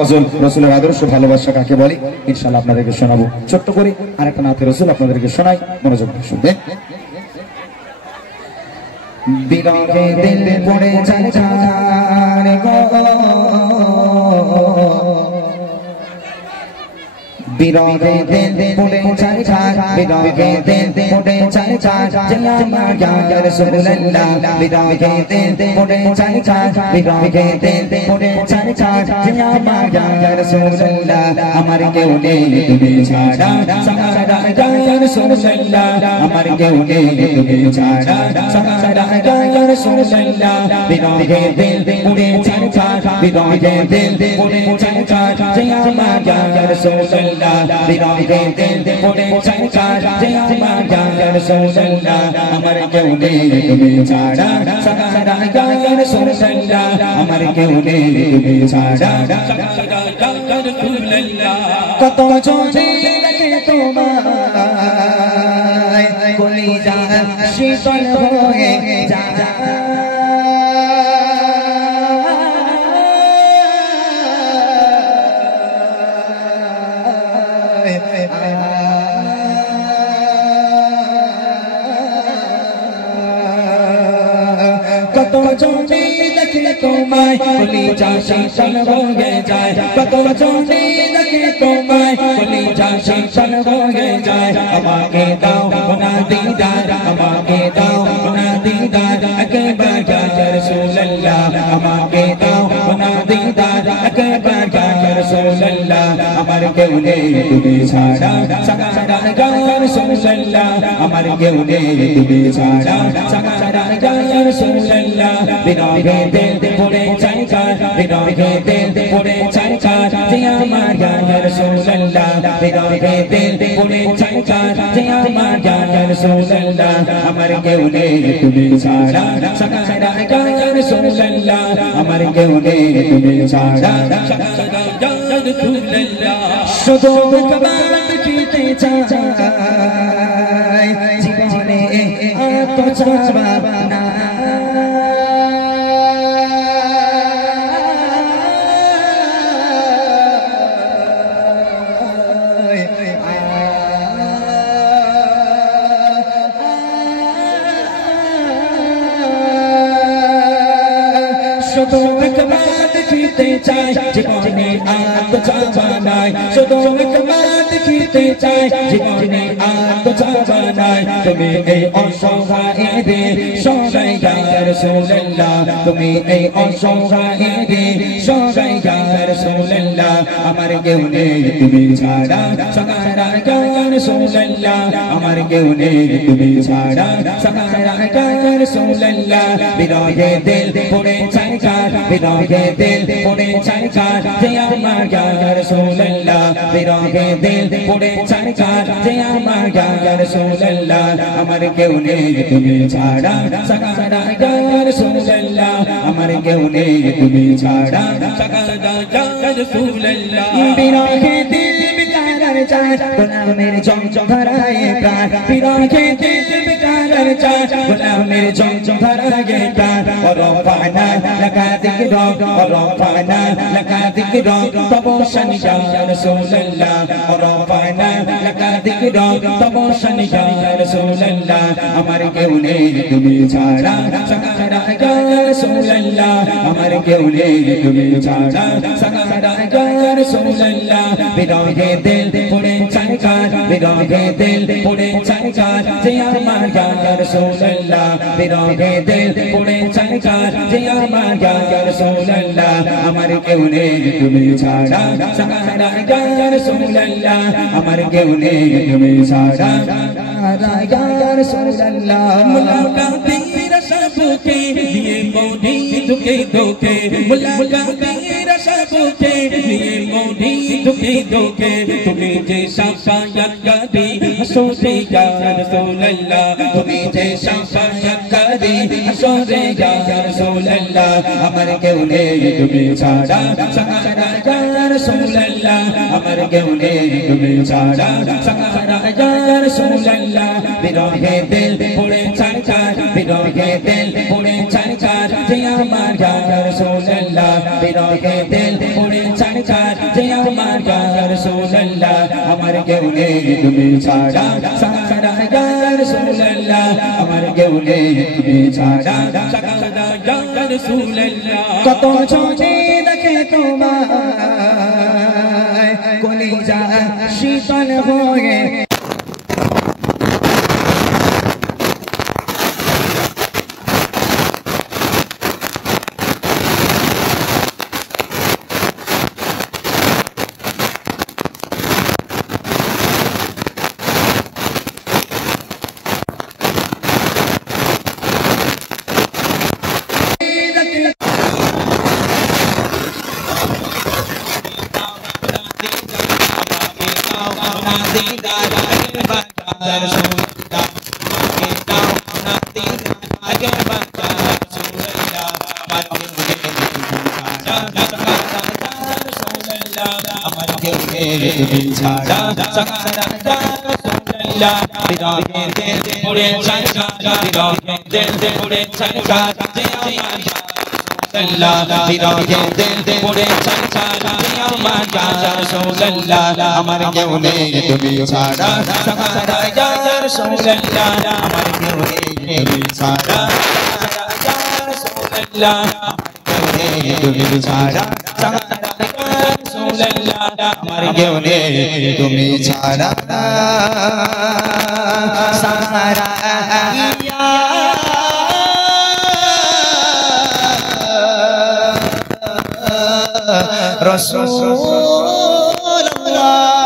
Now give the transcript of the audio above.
গজল রাসূলের আদর্শ ভালোবাসা কাকে বলে ইনশাআল্লাহ আপনাদেরকে শোনাবো ছোট্ট করে আরেকটা নাতে রাসূল আপনাদেরকে শোনাই মনোযোগ দিয়ে শুনবেন বিরহে দিল পড়ে যায় ঝাড় গো বিরহে দিল পড়ে যায় ঝাড় বিরহে দিল পড়ে যায় ঝাড় জিয়া মায়া রাসূলুল্লাহ বিরহে দিল পড়ে যায় ঝাড় বিরহে দিল পড়ে যায় ঝাড় জিয়া মায়া রাসূলুল্লাহ আমার কেউ নেই তুমি ছাড়া সারা গায় রাসূলুল্লাহ আমার কেউ নেই তুমি ছাড়া সারা গায় রাসূলুল্লাহ বিরহে দিল পড়ে যায় ঝাড় বিরহে দিল পড়ে যায় ঝাড় জিয়া মায়া রাসূলুল্লাহ বিরহে দিল পড়ে যায় ঝাড় জিয়া মায়া রাসূলুল্লাহ আমার কেউ নেই তুমি ছাড়া সারা গায় রাসূলুল্লাহ আমার কেউ নেই তুমি ছাড়া সারা গায় রাসূলুল্লাহ কত জনে লাগে তোমায় কলিজা শীতল হয়ে যায় কত জনে দেখে তোমায় কলিজা শীতল হয়ে যায় কত জনে দেখে তোমায় কলিজা শীতল হয়ে যায় আমাকে দাও না দিদার আমাকে দাও না দিদার একবার ইয়া রাসূলুল্লাহ আমাকে দাও না দিদার একবার ইয়া রাসূলুল্লাহ আমার কেউ নেই তুমি ছাড়া সারা গায় রাসূলুল্লাহ আমার কেউ নেই তুমি ছাড়া সারা গায় রাসূলুল্লাহ বিরহে দিল পড়ে যায় ঝাড় বিরহে দিল পড়ে যায় ঝাড় জিয়া মায়া রাসূলুল্লাহ বিরহে দিল পড়ে যায় ঝাড় জিয়া মায়া রাসূলুল্লাহ আমার কেউ নেই তুমি ছাড়া সারা গায় রাসূলুল্লাহ আমার কেউ নেই তুমি ছাড়া সারা গায় রাসূলুল্লাহ শুধু একবার দেখিতে চাই জীবনে এত চাওয়া না শুধু একবার দেখিতে চাই জীবনে আর চাওয়া নাই শুধু একবার দেখিতে চাই জীবনে আর চাওয়া নাই তুমি এই অসহায়দের সহায় ইয়া রাসূলুল্লাহ তুমি এই অসহায়দের সহায় ইয়া রাসূলুল্লাহ আমার কেউ নেই তুমি ছাড়া সারা গায় রাসূলুল্লাহ আমার কেউ নেই তুমি ছাড়া সারা গায় রাসূলুল্লাহ বিরহে দিল পড়ে যায় ঝাড় বিরহে দিল পড়ে যায় ঝাড় জিয়া মায়া রাসূলুল্লাহ বিরহে দিল পড়ে যায় ঝাড় জিয়া মায়া রাসূলুল্লাহ আমার কেউ নেই তুমি ছাড়া সারা গায় রাসূলুল্লাহ আমার কেউ নেই তুমি ছাড়া সারা গায় রাসূলুল্লাহ বিরহে দিল বিকারার যায় গোলামের জমজম ধরায় প্রাণ বিরহে দিল বিকারার যায় গোলামের জমজম ধরায় প্রাণ রফানা লাকা যিকরা রফানা লাকা যিকরা তবশান ইয়া রাসূলুল্লাহ রফানা লাকা যিকরা তবশান ইয়া রাসূলুল্লাহ আমার কেউ নেই তুমি ছাড়া সারা গায় রাসূলুল্লাহ আমার কেউ নেই তুমি ছাড়া সারা গায় রাসূলুল্লাহ বিরহে দিল পড়ে যায় ঝাড় বিরহে দিল পড়ে যায় ঝাড় জিয়া মায়া রাসূলুল্লাহ বিরহে দিল পড়ে যায় ঝাড় জিয়া মায়া রাসূলুল্লাহ আমার কেউ নেই তুমি ছাড়া সারা গায় রাসূলুল্লাহ আমার কেউ নেই তুমি ছাড়া সারা গায় রাসূলুল্লাহ মুলাকাতের সবকে দিয়ে মৌনি দুকে দুকে মুলাকাতের সবকে দিয়ে মৌনি দুকে দুকে তুমি যে শাফায়াত করি হাসরে ইয়া রাসূলুল্লাহ তুমি যে শাফায়াত করি হাসরে ইয়া রাসূলুল্লাহ আমার কেউ নেই তুমি ছাড়া সারা গায় রাসূলুল্লাহ আমার কেউ নেই তুমি ছাড়া সারা গায় রাসূলুল্লাহ বিরহে দিল পড়ে যায় ঝাড় বিরহে দিল পড়ে যায় ঝাড় জিয়া মায়া রাসূলুল্লাহ বিরহে দিল পড়ে যায় सरकार जय अमर या रसूल अल्लाह अमर क्यों ने तुम्हें छाड़ा सहारा या रसूल अल्लाह अमर क्यों ने तुम्हें छाड़ा सहारा या रसूल अल्लाह कतो छोटे देखे तुम्हारे कलेजा शीतल होए अमर क्यों ने तुम्हें छाड़ा सहारा या रसूल अल्लाह अमर क्यों ने तुम्हें छाड़ा या रसूल अल्लाह तुम्हें छाड़ा सहारा या रसूल अल्लाह अमर क्यों ने तुम्हें छाड़ा सहारा या रसूल अल्लाह